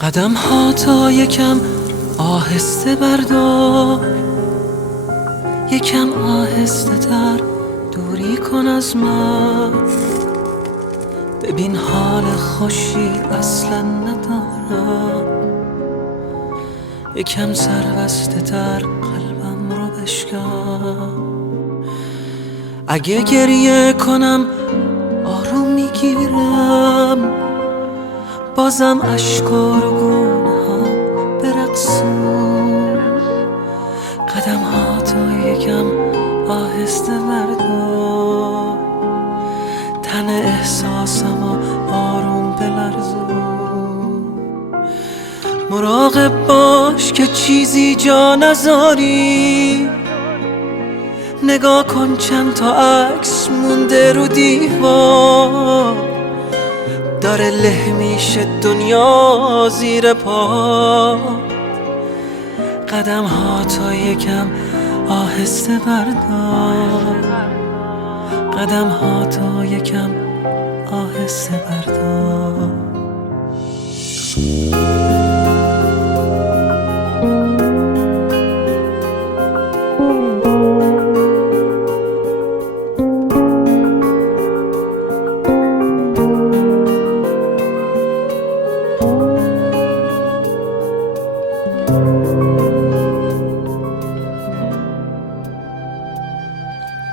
قدم ها تا یکم آهسته بردار، یکم آهسته تر دوری کن از من. ببین حال خوشی اصلا ندارم، یکم سربسته تر قلبم رو بشکن. اگه گریه کنم آروم میگیرم، بازم اشکا رو گونه ها برقصون. قدم ها تا یکم آهسته بردار، تن احساسم و آروم بلرزون. مراقب باش که چیزی جا نذاری، نگاه کن چند تا عکس مونده رو دیوار. داره له میشه دنیا زیر پا. قدم ها تا یکم آهسته بردار، قدم ها تا یکم آهسته بردار.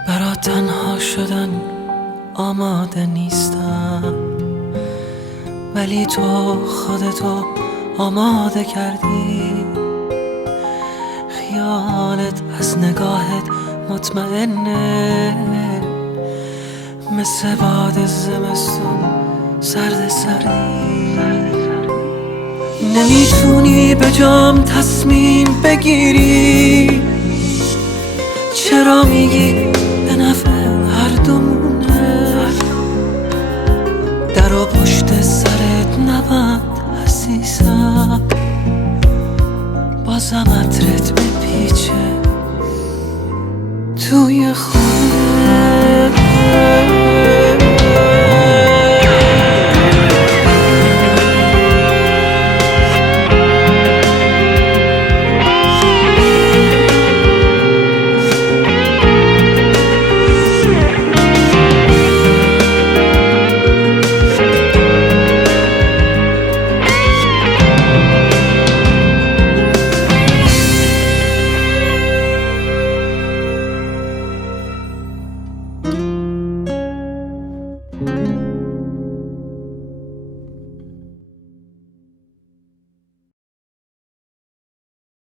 برا تنها شدن آماده نیستم، ولی تو خودتو آماده کردی. خیالت از نگاهت مطمئنه، مثل باد زمستون سرد سردی. نمیتونی به جام تصمیم بگیری، چرا میگی به نفع هر دومونه؟ در و پشت سرت نبند عزیزم، بازم عطرت بپیچه توی خون.